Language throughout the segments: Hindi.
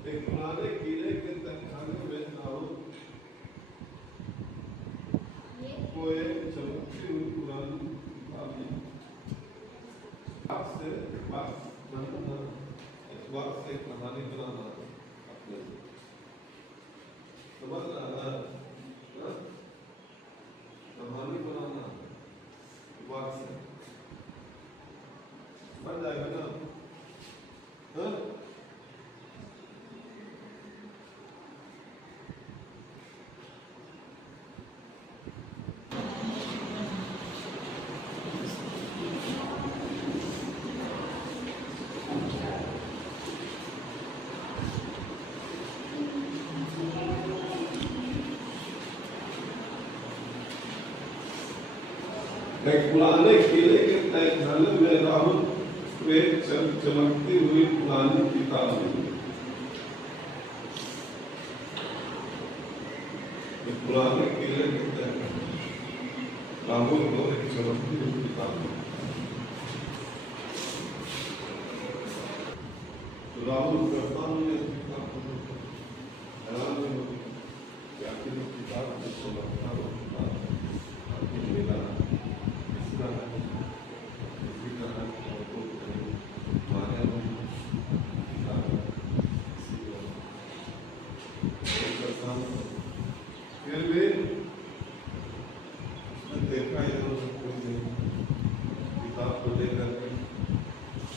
एक पुराने किले के तहखाने में दाऊद को एक चमकती हुई पुरानी किताब से बात से कहानी बनाना अपने समझ रहा है कहानी बनाना बात से बन जाएगा ना। एक पुराने किले के तहखाने में राहुल एक चमकती हुई पुरानी किताब पुराने किले के तहखाने राहुल को एक चमकती हुई किताब राहुल करता हूँ किताब को चमकता हुआ मिला फिर भी देखा किताब को लेकर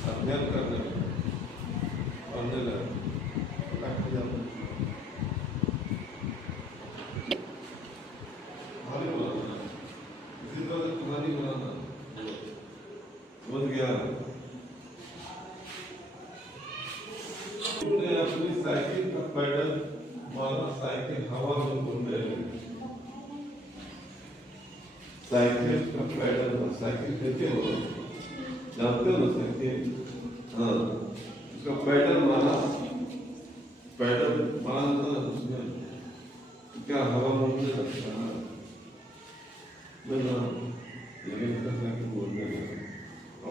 अध्ययन करने पढ़ने लगा कहानी बनाना समझ गया। अपनी साइकिल का पैडल मारा, साइकिल हवा में घूमने लगी। साइकिल का पैडल, साइकिल कैसे हो जानते हो ना साइकिल? हाँ, उसका पैडल मारा उसने क्या हवा में घूमने लगता है लेकिन साइकिल बोलने लगा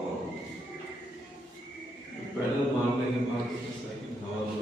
और पैडल मारने के बाद साइकिल हवा में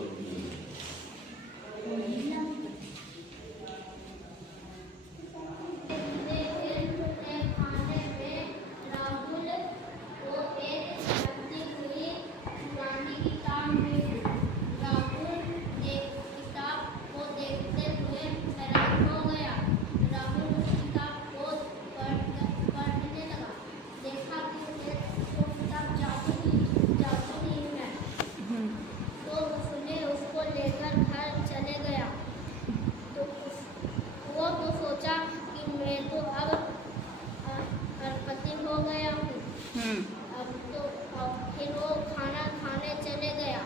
फिर वो खाना खाने चले गया।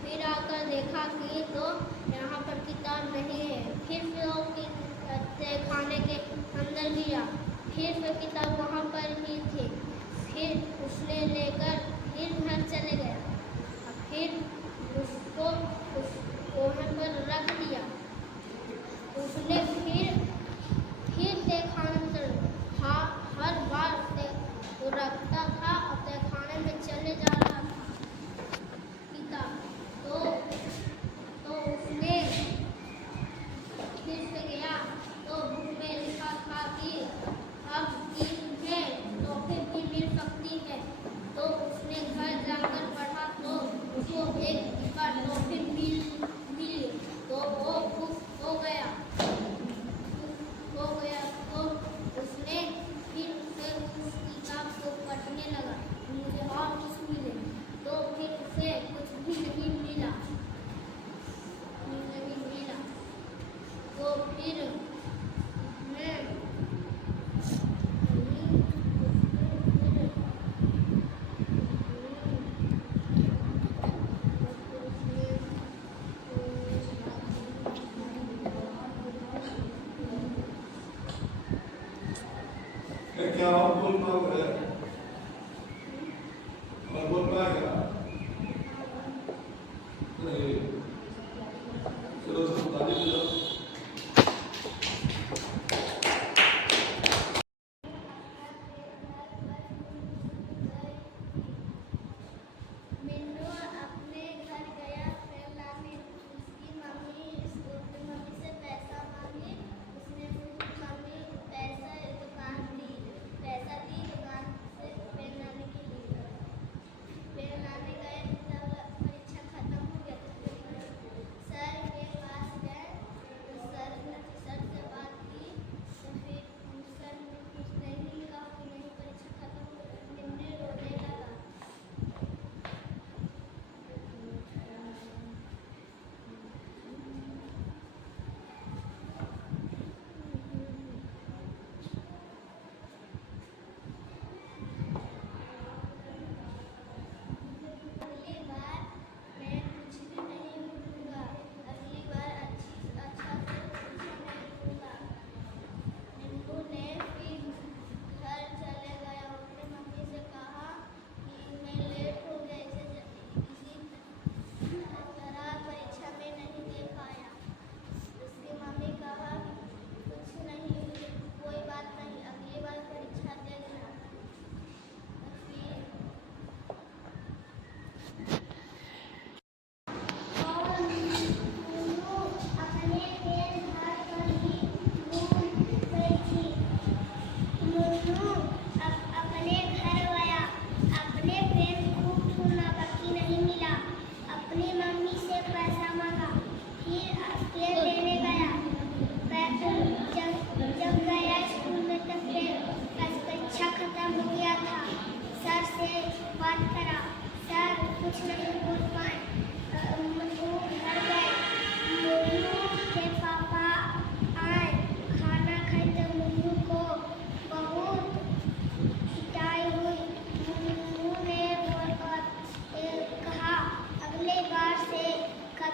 फिर आकर देखा कि तो यहाँ पर किताब नहीं है। फिर वो खाने के अंदर गया, फिर वो किताब वहाँ पर ही थी। फिर उसने लेकर फिर घर चले गया। फिर उसको उस कोहन पर रख दिया। उसने फिर तहखाने हर बार वो रखता था और तहखाने में चले जा रहा था किताब। तो उसने फिर से गया तो बुक में लिखा था कि अब दिन है तो फिर भी मिल सकती है। तो उसने घर जाकर पढ़ा तो उसको एक टॉफी मिली तो वो खुश हो गया। तो उसने फिर से उस किताब को पढ़ने लगा। मुझे और कुछ मिले तो फिर उसे कुछ भी नहीं मिला। तो फिर मैं क्या आप बोल पाओगे और बोल पाएगा नहीं? चलो सब ताली बजाओ। मिन्नू अपने घर गया, फिर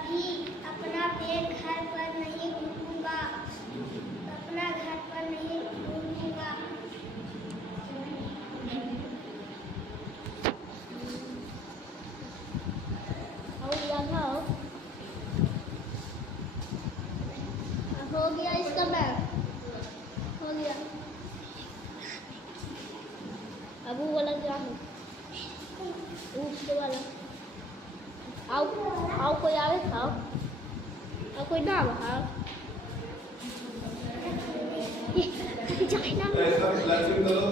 कभी अपना पेट घर पर नहीं घूमूंगा, अपना घर पर नहीं घूमूंगा। हो गया इसका बैग, हो गया। अब वो वाला क्या है, उसके वाला। आओ कोई आवे खाओ, और कोई ना आओ। ऐसा फ्लैशिंग करो।